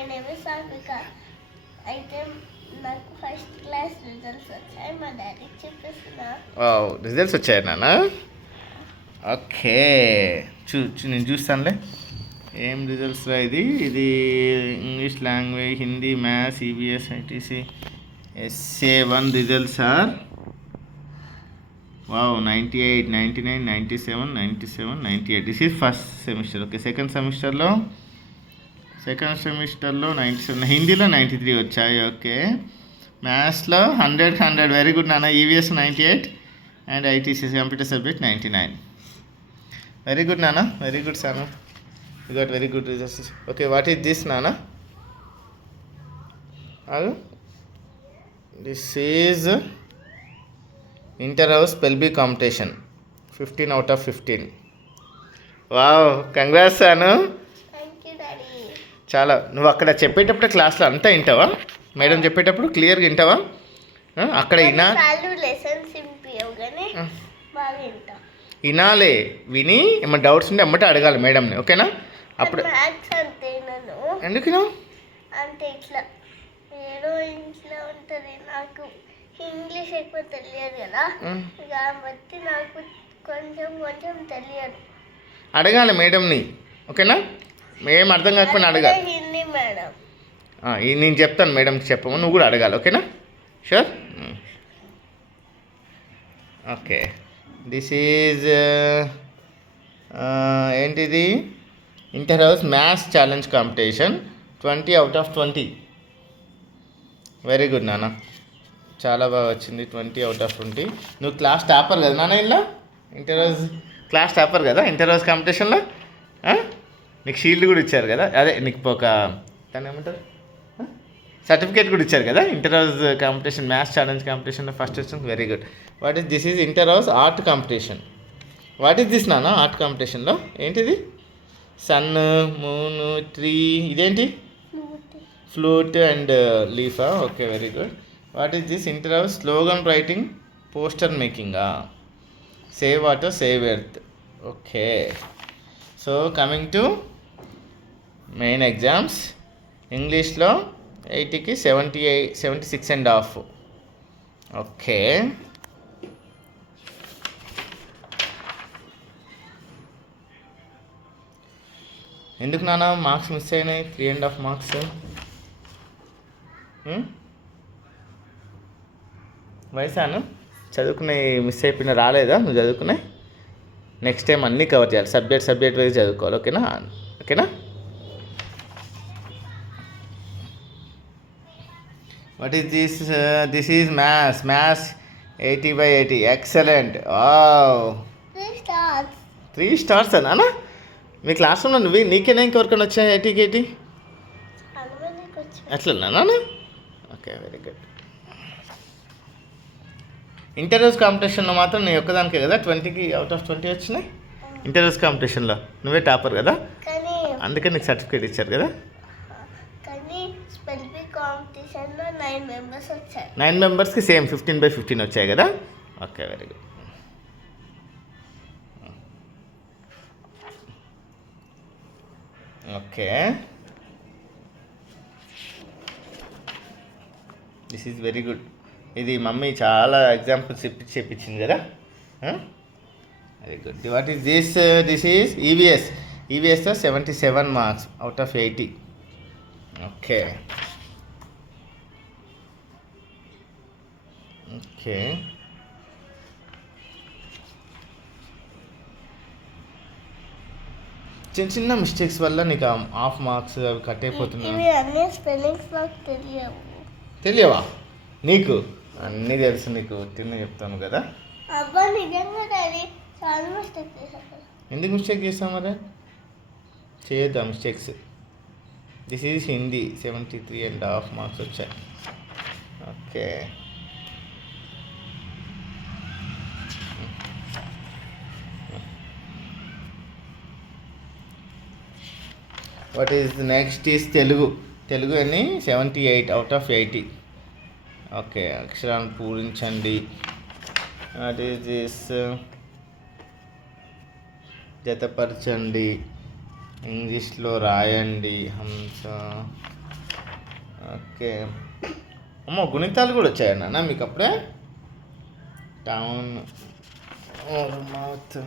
My name is సాత్విక. అయితే నాకు ఫస్ట్ క్లాస్ రిజల్ట్స్ వచ్చాయి. మా డాడీకి చెప్పేస్తున్నా. రిజల్ట్స్ వచ్చాయి నాన్న. ఓకే నేను చూస్తానులే ఏం రిజల్ట్స్ రా. ఇది English language, Hindi, maths, EVS, ITC, SA1 results are 98, 99, 97, 97, 98. This is first semester. Okay, second సెమిస్టర్లో 97, హిందీలో 93 వచ్చాయి. ఓకే, మ్యాథ్స్లో 100 వెరీ గుడ్ నాన్న. EVS 98 and ITC computer subject 99. Very good నాన్న, very good sir. You got very good results. Okay, what is this నాన్న? This is inter house spell bee competition 15 out of 15. Wow, congrats సాను. చాలా. నువ్వు అక్కడ చెప్పేటప్పుడు క్లాస్లో అంతా వింటావా? మేడం చెప్పేటప్పుడు క్లియర్గా వింటావా? అక్కడ వినాలే, విని ఏమైనా డౌట్స్ ఉంటే అమ్మటే అడగాలి మేడంని. ఓకేనా? అప్పుడు ఎందుకు అంటే ఇట్లా ఏదో ఇంట్లో ఉంటుంది. నాకు ఇంగ్లీష్ ఎక్కువ తెలియదు కదా, కాబట్టి నాకు కొంచెం తెలియదు. అడగాలి మేడంని. ఓకేనా? ఏం అర్థం కాకపోయినా అడగాలి. హిందీ మేడం నేను చెప్తాను మేడంకి చెప్పము, నువ్వు కూడా అడగాలి. ఓకేనా? షూర్. ఓకే, దిస్ ఈజ్ ఏంటిది? Inter house maths challenge competition 20 out of 20. Very good నాన్న, చాలా బాగా వచ్చింది. 20 out of 20. నువ్వు క్లాస్ టాపర్ కదా నాన్న? ఇలా ఇంటర్ హౌస్ క్లాస్ టాపర్ కదా ఇంటర్ హౌస్ కాంపిటీషన్లో. నీకు షీల్డ్ కూడా ఇచ్చారు కదా, అదే నీకు ఒక దాన్ని ఏమంటారు, సర్టిఫికేట్ కూడా ఇచ్చారు కదా inter house competition maths challenge కాంపిటీషన్లో ఫస్ట్ వచ్చింది. Very good. What is this? Is inter house art competition. What is this నాన్న? ఆర్ట్ కాంపిటీషన్లో ఏంటిది? సన్, మూన్, ట్రీ, ఇదేంటి? ఫ్లూట్ అండ్ లీఫా. Okay, very good. What is this? Inter house slogan writing poster మేకింగా. Save water save earth. Okay, so coming to main exams. ఇంగ్లీష్లో 80కి 76.5. ఓకే, ఎందుకు నాన్న మార్క్స్ మిస్ అయినాయి? 3.5 మార్క్స్. వయసాను చదువుకునే మిస్ అయిపోయినా రాలేదా? నువ్వు చదువుకున్నాయి నెక్స్ట్ టైం అన్నీ కవర్ చేయాలి. సబ్జెక్ట్ వైజ్ చదువుకోవాలి. ఓకేనా? ఓకేనా? What is this? This is maths 80/80. ఎక్సలెంట్. 3 stars అన్నా? మీ క్లాస్ రూమ్లో నీకేనా ఇంకెవరికైనా వచ్చాయి 80కి 80? అట్లా నాన్న? Okay, very good. Inter house కాంపిటీషన్లో మాత్రం నీ ఒక్కదానికే కదా 20కి out of 20 వచ్చినాయి. ఇంటర్ హౌస్ కాంపిటీషన్లో నువ్వే టాపర్ కదా, అందుకే నీకు సర్టిఫికేట్ ఇచ్చారు కదా. 9 మెంబర్స్కి సేమ్ 15/15 వచ్చాయి కదా. Okay, very good. Okay, this is very good. ఇది మమ్మీ చాలా ఎగ్జాంపుల్స్ చెప్పించింది కదా. Very good. What is this? This is ఈవీఎస్లో 77 marks out of 80. Okay, okay. చిన్న మిస్టేక్స్ వల్ల నీకు హాఫ్ మార్క్స్ అవి కట్ అయిపోతున్నాయి. తెలియవా నీకు? అన్నీ తెలుసు నీకు, తిన్న చెప్తాను కదా. ఎందుకు మిస్టేక్ చేస్తావు మరి? చేయొద్దా mistakes. This is Hindi 73.5 marks వచ్చాయి. Okay, what is next is Telugu అని 78 out of 80. ఓకే, అక్షరాన్ని పూరించండి. What is this? జతపరచండి, ఇంగ్లీష్లో రాయండి. హంస ఓకే. అమ్మో, గుణితాలు కూడా వచ్చాయి నాన్న మీకు అప్పుడే. Town mouth.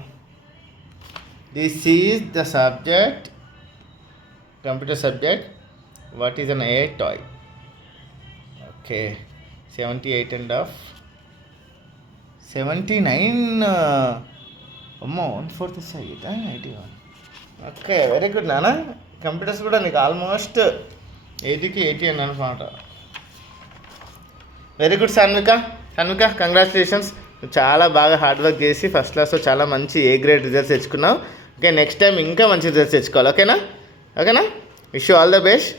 This is the subject, computer subject. What is an air toy? Okay, 78.5. 79. అమ్మో, 1/4 అయ్యిందా? 81. ఓకే, వెరీ గుడ్ నాన్న. కంప్యూటర్స్ కూడా నీకు ఆల్మోస్ట్ 80కి 80 అని అనమాట. Very good Sanvika. Sanvika, congratulations. చాలా బాగా హార్డ్ వర్క్ చేసి ఫస్ట్ క్లాస్లో చాలా మంచి ఏ గ్రేడ్ రిజల్ట్స్ తెచ్చుకున్నావు. ఓకే, నెక్స్ట్ టైం ఇంకా మంచి రిజల్ట్స్ తెచ్చుకోవాలి. ఓకేనా? ఓకేనా? Wish you all the best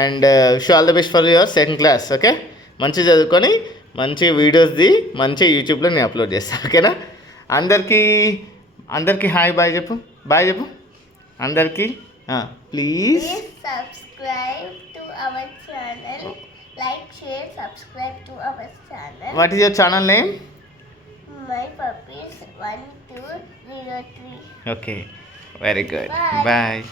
and wish you all the best for your second class. Okay, మంచి చదువుకొని మంచి వీడియోస్ది మంచి యూట్యూబ్లో నేను అప్లోడ్ చేస్తాను. ఓకేనా? అందరికీ హాయ్ బాయ్ చెప్పు. బాయ్ చెప్పు అందరికీ. Please subscribe to our channel. Like, share, subscribe to our channel. What is your channel name? My puppies 1203. Okay, very good. Bye. Bye.